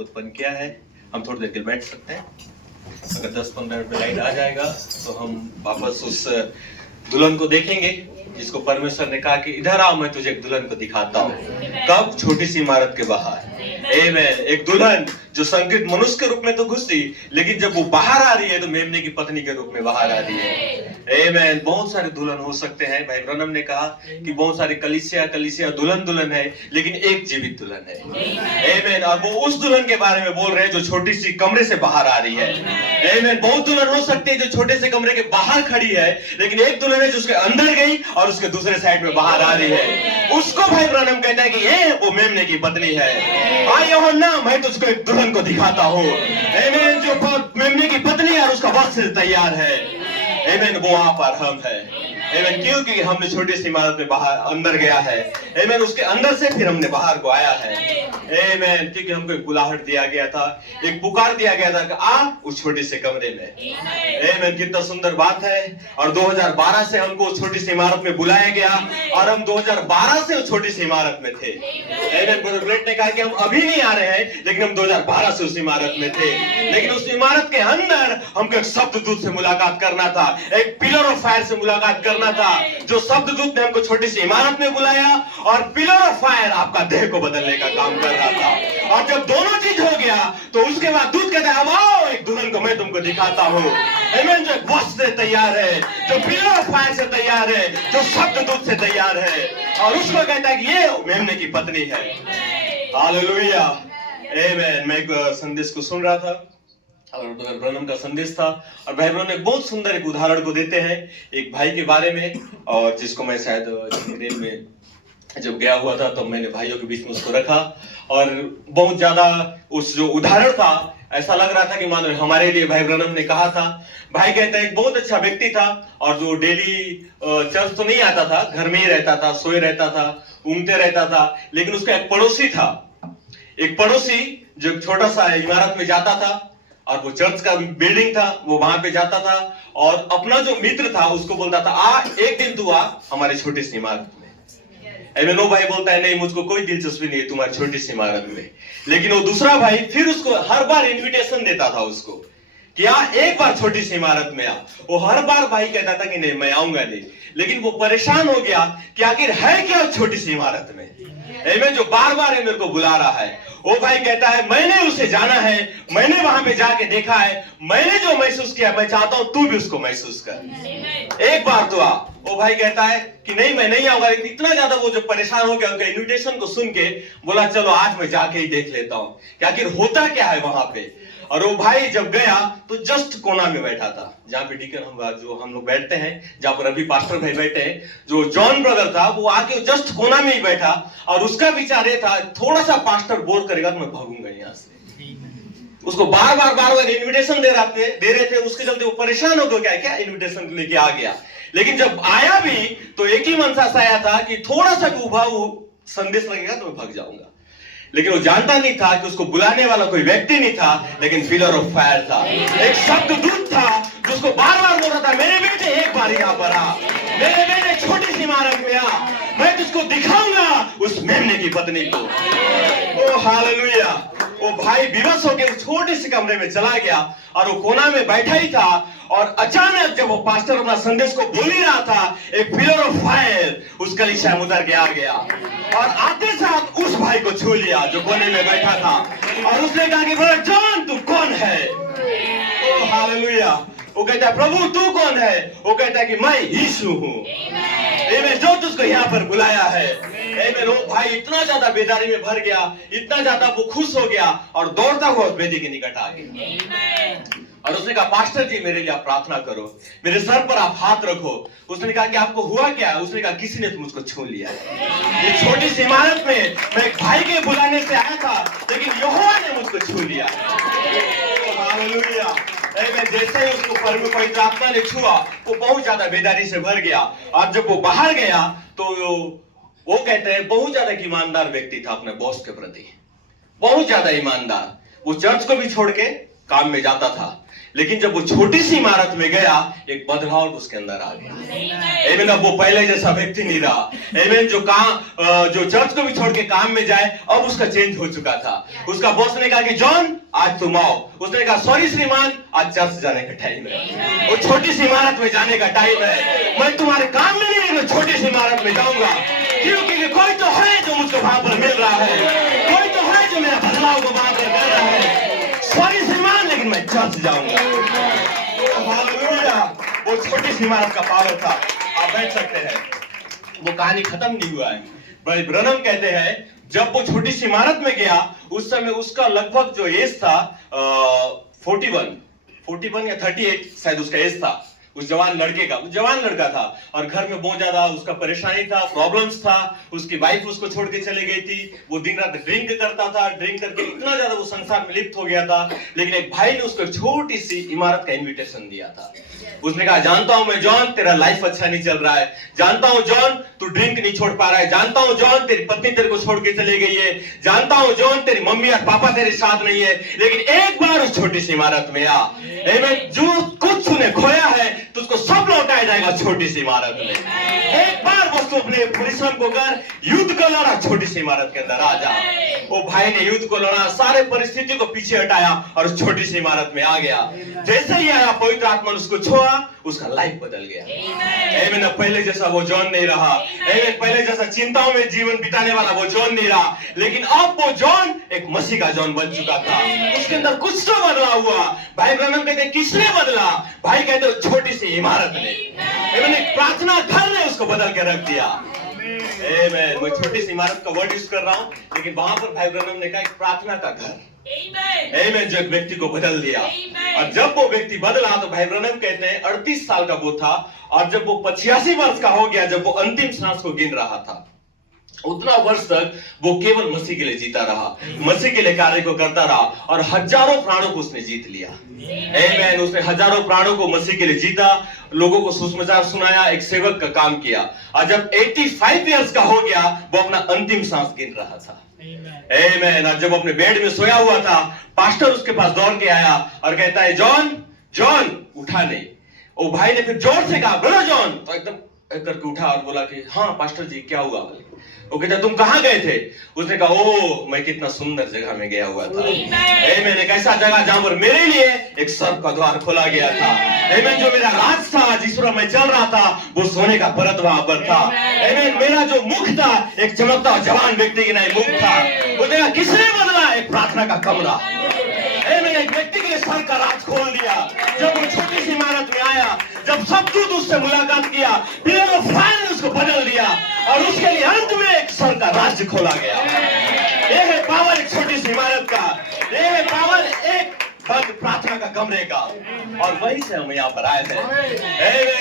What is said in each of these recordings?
उत्पन्न किया है। हम थोड़ी देर के लिए बैठ सकते हैं। अगर 10-15 मिनट में लाइट आ जाएगा तो हम वापस उस दुल्हन को देखेंगे जिसको परमेश्वर ने कहा कि इधर आओ, मैं तुझे एक दुल्हन को दिखाता हूँ। कब? छोटी सी इमारत के बाहर। आमेन। एक दुल्हन जो संकीर्ण मनुष्य के रूप में तो घुसी, लेकिन जब वो बाहर आ रही है तो मेमने की पत्नी के रूप में बाहर आ रही है। आमेन। बहुत सारे दुल्हन हो सकते हैं। भाई ब्रनम ने कहा कि बहुत सारे कलीसिया दुल्हन है, लेकिन एक जीवित दुल्हन है। आमेन। और वो उस दुल्हन के बारे में बोल रहे हैं जो छोटी सी कमरे से बाहर आ रही है। आमेन। बहुत दुल्हन हो सकती है जो छोटे से कमरे के बाहर खड़ी है, लेकिन एक दुल्हन है जो उसके अंदर गई और उसके दूसरे साइड में बाहर आ रही है। उसको भाई ब्रनम कहता है कि ये वो मेमने की पत्नी है। आइए हम ना, मैं तुझको एक दुल्हन को दिखाता हूँ। आमेन। जो मेमने की पत्नी है और उसका वस्त्र तैयार है। आमेन। वो आप और हम है। आमेन। क्योंकि हमने छोटी सी इमारत में बाहर अंदर गया है। आमेन। उसके अंदर से फिर हमने बाहर को आया है। आमेन। क्योंकि हमको एक बुलाहट दिया गया था, एक पुकार दिया गया था कि आ उस छोटे से कमरे में। आमेन। कितना सुंदर बात है। और 2012 से हमको उस छोटी सी इमारत में बुलाया गया और हम 2012 से उस छोटी सी इमारत में थे। आमेन। ब्रदर ब्रेट ने कहा कि हम अभी नहीं आ रहे हैं, लेकिन हम 2012 से उस इमारत में थे। लेकिन उस इमारत के अंदर हमको एक शब्ददूत से मुलाकात करना था, एक पिलर ऑफ फायर से मुलाकात करना था। जो शब्ददूत ने हमको छोटी सी इमारत में बुलाया और पिलर ऑफ फायर आपका देह को बदलने का काम कर रहा था। और जब दोनों चीज हो गया तो उसके बाद दूत कहता है, अब आओ एक दुल्हन को मैं तुमको दिखाता हूँ। आमेन। जो वस्त्र से तैयार है, जो पिलर ऑफ फायर से तैयार है, जो शब्ददूत से तैयार है, और उसको कहता है कि ये मेमने की पत्नी है। हालेलुया। आमेन। मैं एक संदेश को सुन रहा था और भाई ब्रनम का संदेश था, और भाई ब्रनम एक बहुत सुंदर एक उदाहरण को देते हैं एक भाई के बारे में, और जिसको मैं शायद रेल में जब गया हुआ था तो मैंने भाइयों के बीच में उसको रखा, और बहुत ज्यादा उस जो उदाहरण था ऐसा लग रहा था कि मानो हमारे लिए भाई ब्रनम ने कहा था। भाई कहता है एक बहुत अच्छा व्यक्ति था, और जो डेली चर्च तो नहीं आता था, घर में ही रहता था, सोए रहता था, ऊँघते रहता था, लेकिन उसका एक पड़ोसी था, एक पड़ोसी जो छोटा सा इमारत में जाता था, और वो चर्च का बिल्डिंग था, वो वहां पे जाता था और अपना जो मित्र था उसको बोलता था, आ एक दिन तू आ हमारी छोटी सी इमारत में। वो भाई बोलता है, नहीं मुझको कोई दिलचस्पी नहीं है तुम्हारी छोटी सी इमारत में। लेकिन वो दूसरा भाई फिर उसको हर बार इनविटेशन देता था उसको कि आ एक बार छोटी सी इमारत में आ। वो हर बार भाई कहता था कि नहीं मैं आऊंगा नहीं, लेकिन वो परेशान हो गया कि आखिर है क्या छोटी सी इमारत में, जो बार बार मेरे को बुला रहा है। वो भाई कहता है मैंने उसे जाना है, मैंने वहां पे जाके देखा है, मैंने जो महसूस किया मैं चाहता हूं तू भी उसको महसूस कर, एक बार तो आ। वो भाई कहता है कि नहीं मैं नहीं आऊंगा। इतना ज्यादा वो जो परेशान हो गया उनका इन्विटेशन को सुन के, बोला चलो आज मैं जाके ही देख लेता हूं कि आखिर होता क्या है वहां पे। और वो भाई जब गया तो जस्ट कोना में बैठा था, जहाँ पे डीकन हम लोग बैठते हैं, जहाँ पर अभी पास्टर भाई बैठे हैं, जो जॉन ब्रदर था वो आके जस्ट कोना में ही बैठा, और उसका विचार ये था थोड़ा सा पास्टर बोर करेगा तो मैं भागूंगा यहाँ से। उसको बार बार इन्विटेशन दे रहे थे, उसके चलते वो परेशान हो गया, क्या इन्विटेशन लेके आ गया। लेकिन जब आया भी तो एक ही मनसा से आया था कि थोड़ा सा उभा संदेश लगेगा तो मैं भाग जाऊंगा। लेकिन वो जानता नहीं था कि उसको बुलाने वाला कोई व्यक्ति नहीं था, लेकिन पिलर ऑफ फायर था, एक शब्ददूत था जो उसको बार बार बोल रहा था, मेरे बेटे एक बार यहाँ पर आ, मेरे बेटे छोटी सी इमारत में आ, मैं तुझको दिखाऊंगा उस मेमने की पत्नी को। ओ हालेलुया। वो भाई विवश होकर उस छोटे से कमरे में चला गया और वो कोना में बैठा ही था, और अचानक जब वो पास्टर अपना संदेश को बोल ही रहा था, एक पिलर ऑफ फायर उस कलीसिया में उतर के आ गया और आते साथ उस भाई को छू लिया जो कोने में बैठा था, और उसने कहा कि ब्रदर जॉन तू कौन है। ओ हालेलुया। वो कहता है प्रभु तू कौन है। वो कहता है कि मैं यीशु हूँ, जो तुझको यहाँ पर बुलाया है। वो भाई इतना ज्यादा बेदारी में भर गया, इतना ज्यादा वो खुश हो गया और दौड़ता हुआ उस वेदी के निकट आ गया, और उसने कहा पास्टर जी मेरे लिए आप प्रार्थना करो, मेरे सर पर आप हाथ रखो। उसने कहा कि आपको हुआ क्या। उसने कहा किसी ने तो मुझको छू लिया है, ये छोटी सी इमारत में मैं एक भाई के बुलाने से आया था, लेकिन यहोवा ने मुझको छू लिया। हालेलुया। जैसे ही उसको पवित्र आत्मा ने छुआ वो बहुत ज्यादा बेदारी से भर गया, और जब वो बाहर गया तो वो कहते हैं बहुत ज्यादा एक ईमानदार व्यक्ति था अपने बॉस के प्रति, बहुत ज्यादा ईमानदार। वो चर्च को भी छोड़ के काम में जाता था, लेकिन जब वो छोटी सी इमारत में गया, एक बदलाव उसके अंदर आ गया। आमीन। अब वो पहले जैसा व्यक्ति नहीं रहा। आमीन। जो चर्च को भी छोड़ के काम में जाए, अब उसका चेंज हो चुका था। उसका बॉस ने कहा कि जॉन आज तुम आओ। उसने कहा सॉरी श्रीमान, आज चर्च जाने का टाइम है, वो छोटी सी इमारत में जाने का टाइम है। मैं तुम्हारे काम में नहीं, मैं छोटी सी इमारत में जाऊंगा, क्योंकि कोई तो है जो मुझको वहां पर मिल रहा है, कोई तो है जो मेरा बदलाव को वहां पर कर रहा है। सॉरी श्रीमान, लेकिन मैं चर्च जाऊंगा। वो छोटी सी इमारत का पावर था। आप बैठ सकते हैं। वो कहानी खत्म नहीं हुआ है। भाई ब्रनम कहते हैं जब वो छोटी सी इमारत में गया, उस समय उसका लगभग जो एज था 41 या 38 शायद उसका एज था, उस जवान लड़के का। जवान लड़का था और घर में बहुत ज्यादा उसका परेशानी था, प्रॉब्लम्स था। उसकी वाइफ उसको छोड़ के चले गई थी। वो दिन रात ड्रिंक करता था, ड्रिंक करके इतना ज्यादा वो संसार में लिप्त हो गया था। लेकिन एक भाई ने उसको एक छोटी सी इमारत का इनविटेशन दिया था। उसने कहा जानता हूं मैं जॉन, तेरा लाइफ अच्छा नहीं चल रहा है, जानता हूं जॉन तू ड्रिंक नहीं छोड़ पा रहा है, जानता हूं जॉन तेरी पत्नी तेरे को छोड़ के चली गई है, जानता हूं जॉन तेरी मम्मी और पापा तेरे साथ नहीं है, लेकिन एक बार उस छोटी सी इमारत में आ। जो कुछ तूने खोया है तुझको सब लौटाया जाएगा छोटी सी इमारत में। एक बार बस तू अपने परिश्रम को कर, युद्ध को लड़ा, छोटी सी इमारत के अंदर आ जा। वो भाई ने युद्ध को लड़ा, सारे परिस्थिति को पीछे हटाया और उस छोटी सी इमारत में आ गया। जैसे ही आया, पवित्र आत्मा ने उसको छुआ, उसका लाइफ बदल गया। आमीन। पहले जैसा वो जॉन नहीं रहा। आमीन। पहले जैसा चिंताओं में जीवन बिताने वाला वो जॉन नहीं रहा, लेकिन अब वो जॉन एक मसीह का जॉन बन चुका था। उसके अंदर कुछ तो बदलाव हुआ। भाई ब्रनम कहते किसने बदला? भाई कहते छोटी सी इमारत ने, आमीन, प्रार्थना घर ने उसको बदल के रख दिया। मैं छोटी सी इमारत का वर्ड यूज कर रहा हूं, लेकिन वहां पर भाई ब्रनम ने कहा प्रार्थना का घर, आमीन, जो एक व्यक्ति को बदल दिया। और जब वो व्यक्ति बदला तो भाई ब्रनम कहते हैं 38 साल का वो था, और जब वो 85 वर्ष का हो गया, जब वो अंतिम सांस को गिन रहा था, उतना वर्ष तक वो केवल मसीह के लिए जीता रहा, मसीह के लिए कार्य को करता रहा, और हजारों प्राणों को उसने जीत लिया। आमीन। उसने हजारों प्राणों को मसीह के लिए जीता, लोगों को सुसमाचार सुनाया, एक सेवक का काम किया। और जब 85 इयर्स का हो गया, वो अपना अंतिम सांस गिन रहा था। आमीन। और जब अपने बेड में सोया हुआ था, पास्टर उसके पास दौड़ के आया और कहता है जॉन, जॉन उठा नहीं। वो भाई ने फिर जोर से कहा ब्रदर जॉन, तो एकदम करके उठा और बोला कि हाँ पास्टर जी क्या हुआ? वो कहता तुम कहां गए थे? उसने कहा ओ मैं कितना सुंदर जगह में गया हुआ था। मैंने एक ऐसा जगह जहां पर मेरे लिए एक स्वर्ग का द्वार खोला गया था। जो मेरा राज था, जिस पर मैं चल रहा था, वो सोने का परत वहां पर था। मेरा जो मुख था एक चमकता जवान व्यक्ति की नहीं मुख था। वो देखा किसने बदला? एक प्रार्थना का कमरा। मैंने एक व्यक्ति के लिए स्वर्ग का राज खोल दिया। जब वो छोटी सी इमारत में आया, जब सब दूत उससे मुलाकात किया, फिर वो फाइल ने उसको बदल दिया और उसके लिए अंत में एक स्वर्ग का राज्य खोला गया। ये है पावर एक छोटी सी इमारत का, ये है पावर एक प्रार्थना का कमरे का। और वहीं से हम यहाँ पर आए थे।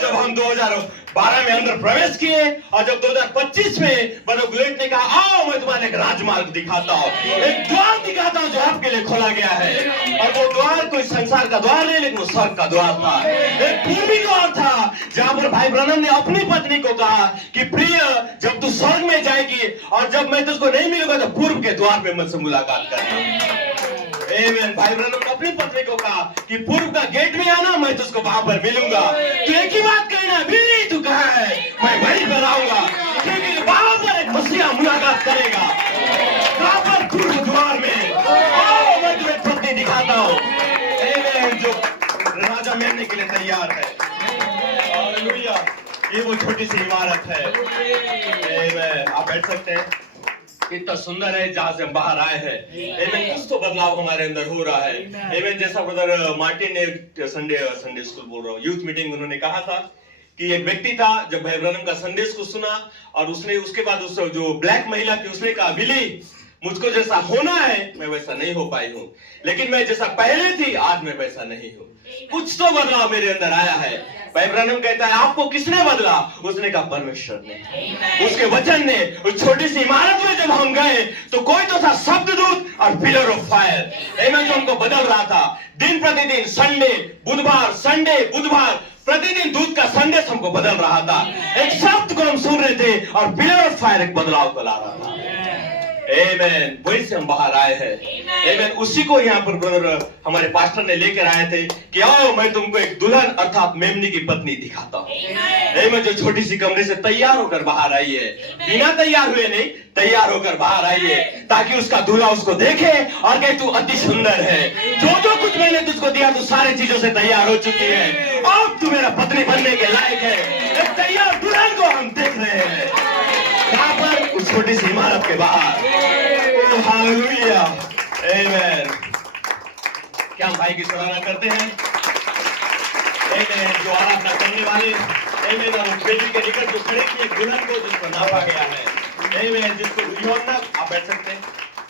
जब हम 2012 में अंदर प्रवेश किए और जब 2025 में बनो गुलेट ने कहा आओ मैं तुम्हारे एक राजमार्ग दिखाता हूँ, एक द्वार दिखाता हूँ जो आपके लिए खोला गया है। और वो द्वार कोई संसार का द्वार नहीं, लेकिन वो स्वर्ग का द्वार था, एक पूर्वी द्वार था, जहाँ पर भाई ब्रनम ने अपनी पत्नी को कहा कि प्रिय जब तू स्वर्ग में जाएगी और जब मैं तुझको नहीं मिलूंगा तो पूर्व के द्वार पे मुझसे मुलाकात करना। आमीन। भाई ब्रनम ने अपनी पत्नी को कहा कि पूर्व का गेट में आना, मैं तुझको वहां पर मिलूंगा। तो एक ही बात कहना, मिली तू कहाँ है, मैं वहीं पर आऊंगा, क्योंकि वहां पर एक मसीहा मुलाकात करेगा। वहां पर पूर्व द्वार में आओ मैं तुम्हें पत्नी दिखाता हूँ, जो राजा मिलने के लिए तैयार है। हालेलुया। ये वो छोटी सी इमारत है। आमीन। आप बैठ सकते हैं। कितना सुंदर है जहां से हम बाहर आए हैं। आमीन। कुछ तो बदलाव हमारे अंदर हो रहा है। आमीन। जैसा ब्रदर मार्टिन ने संडे स्कूल बोल रहा हूँ, यूथ मीटिंग उन्होंने कहा था कि एक व्यक्ति था, जब भाई ब्रनम का संदेश को सुना और उसने उसके बाद उस जो ब्लैक महिला थी उसने कहा बिली मुझको जैसा होना है मैं वैसा नहीं हो पाई हूँ, लेकिन मैं जैसा पहले थी आज मैं वैसा नहीं हूँ। कुछ तो बदलाव मेरे अंदर आया है। भाई ब्रनम कहता है आपको किसने बदला? उसने कहा परमेश्वर ने, उसके वचन ने। उस छोटी सी इमारत में जब हम गए तो कोई तो था शब्ददूत और पिलर ऑफ फायर, एमें जो हमको बदल रहा था। दिन प्रतिदिन संडे बुधवार प्रतिदिन दूत का संदेश हमको बदल रहा था। एक शब्द को हम सुन रहे थे और पिलर ऑफ फायर एक बदलाव को ला रहा था। आमेन। वहीं से हम बाहर आए हैं। आमेन। उसी को यहाँ पर ब्रदर हमारे पास्टर ने लेकर आए थे कि आओ मैं तुमको एक दुल्हन अर्थात मेमनी की पत्नी दिखाता हूँ। आमेन। जो छोटी सी कमरे से तैयार होकर बाहर आई है, बिना तैयार हुए नहीं, तैयार होकर बाहर आई है, ताकि उसका दूल्हा उसको देखे और कहे तू अति सुंदर है। जो जो कुछ मैंने तुझको दिया तू सारी चीजों से तैयार हो चुकी है, अब तू मेरा पत्नी बनने के लायक है। एक तैयार दुल्हन को हम देख रहे हैं यहाँ पर उस छोटी सी इमारत के बाहर। हालेलुया, आमेन। क्या हम भाई की सराहना करते हैं? आमेन। जो आराधना करने वाले, आमेन, और उस बेटी के निकट जो खड़े किए दुल्हन को जिसको नापा गया है, आमेन, जिसको यूहन्ना, आप बैठ सकते हैं,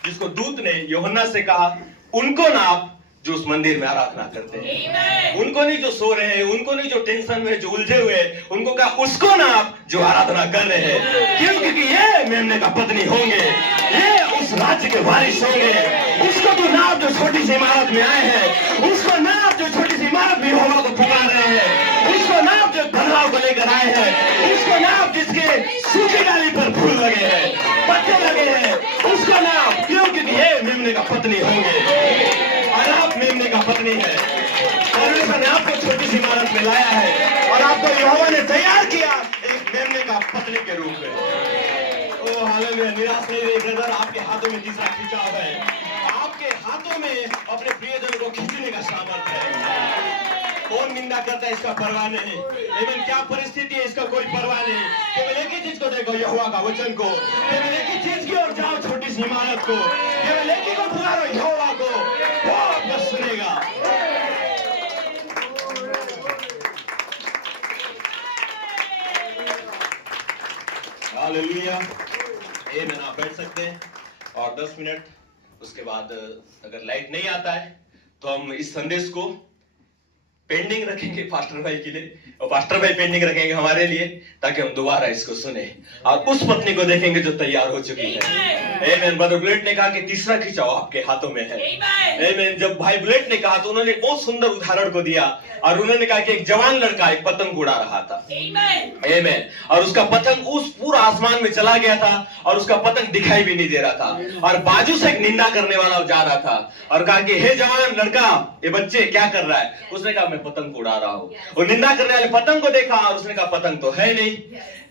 जिसको दूत ने यूहन्ना से कहा उनको नाप जो उस मंदिर में आराधना करते हैं। उनको नहीं जो सो रहे हैं, उनको नहीं जो टेंशन में, जो उलझे हुए, उनको कहा उसको नाप जो आराधना कर रहे हैं। क्यों? क्योंकि ये मेमने का पत्नी होंगे, ये उस राज्य के वारिस होंगे। उसको तो नाप जो छोटी सी इमारत में आए हैं, उसको नाप जो छोटी सी इमारत में यहोवा को पुकार रहे हैं, उसको नाप जो बदलाव को लेकर आए हैं, उसको नाप जिसके सूखी डाली पर फूल लगे हैं, पत्ते लगे हैं, उसको नाप। क्यों? क्योंकि ये मेमने का पत्नी होंगे और आप मेमने का पत्नी है। परमेश्वर ने आपको छोटी सी इमारत में लाया है और आपको यहोवा ने तैयार किया एक मेमने का पत्नी के रूप में। ओ हालेलुया। निराश नहीं रही ब्रदर, आपके हाथों में तीसरा खिंचाव है। आपके हाथों में अपने प्रियजन को खींचने का सामर्थ्य है। कौन निंदा करता है इसका परवाह नहीं। लेकिन क्या परिस्थिति है इसका कोई परवाह नहीं। केवल एक ही चीज को देखो, यहोवा का वचन को। केवल एक ही चीज की ओर जाओ, छोटी सी इमारत को। केवल एक ही को पुकारो, यहोवा को, वो आपको सुनेगा। हालेलुया, आमेन। आप बैठ सकते हैं और 10 मिनट उसके बाद अगर लाइट नहीं आता है तो हम इस संदेश को पेंडिंग रखेंगे पास्टर भाई के लिए, और पास्टर भाई पेंडिंग रखेंगे हमारे लिए, ताकि हम दोबारा इसको सुने और उस पत्नी को देखेंगे जो तैयार हो चुकी है। आमेन। ब्रदर बुलेट ने कहा कि तीसरा खिंचाव आपके हाथों में है। आमेन। जब भाई बुलेट ने कहा तो उन्होंने बहुत सुंदर उदाहरण को दिया और उन्होंने कहा कि एक जवान लड़का एक पतंग उड़ा रहा था। आमेन। और उसका पतंग उस पूरा आसमान में चला गया था और उसका पतंग दिखाई भी नहीं दे रहा था, और बाजू से एक निंदा करने वाला जा रहा था और कहा कि हे जवान लड़का, ये बच्चे क्या कर रहा है? उसने कहा मैं पतंग उड़ा रहा हूँ। और निंदा करने वाले पतंग को देखा और उसने कहा पतंग तो है नहीं।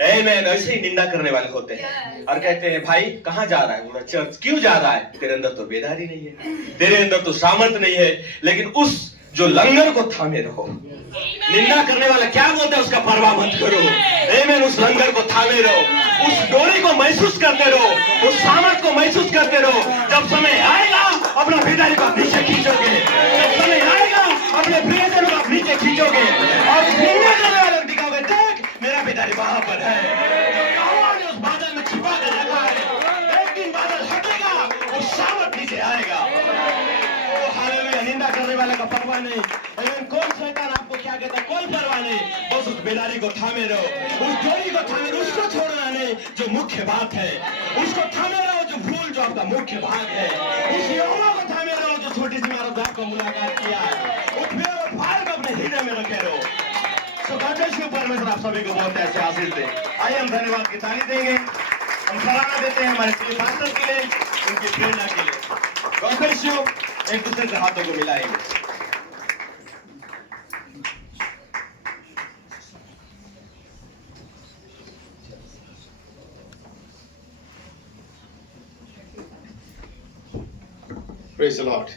आमेन। ऐसे ही निंदा करने वाले होते हैं और कहते हैं भाई कहाँ जा रहा है? बोला चर्च। क्यों जा रहा है? तेरे अंदर तो बेदारी नहीं है, तेरे अंदर तो सामर्थ नहीं है। लेकिन उस जो लंगर को थामे रहो। निंदा करने वाला क्या बोलता है उसका परवाह मत करो। आमेन। उस लंगर को थामे रहो, उस डोरी को महसूस करते रहो, उस सामर्थ को महसूस करते रहो। जब समय आएगा अपना बेदारी को नीचे खींचोगे, जब समय आएगा अपने प्रियजनों को नीचे खींचोगे और उस निंदा करने वाले को दिखाओगे, देख मेरा बेदारी वहां पर है जो यहोवा ने उस बादल में छिपा कर रखा है। एक दिन बादल हटेगा, वो सामर्थ नीचे आएगा। हालेलुया। निंदा करने वाले का परवाह नहीं। लेकिन कौन शैतान आपको क्या कहता है? कोई परवाह नहीं। बस उस बेदारी को थामे रहो, उस डोरी को थामे रहो, उसको छोड़ना नहीं जो मुख्य बात है। उसको थामे रहो जो फूल जो आपका मुख्य भाग है। उस यहोवा को थामे रहो जो छोटी सी इमारत आपको मुलाकात किया है। उठे और फाड़ को अपने हृदय में रखे रहो। सो गॉड ब्लेस यू। परमेश्वर आप सभी को बहुत ऐसे आशीष दे। आइए हम धन्यवाद की ताली देंगे, हम सराहना देते हैं हमारे प्रिय पास्टर के लिए, उनकी प्रेरणा के लिए। God bless you. एक दूसरे से हाथों को मिलाएंगे। Praise the Lord.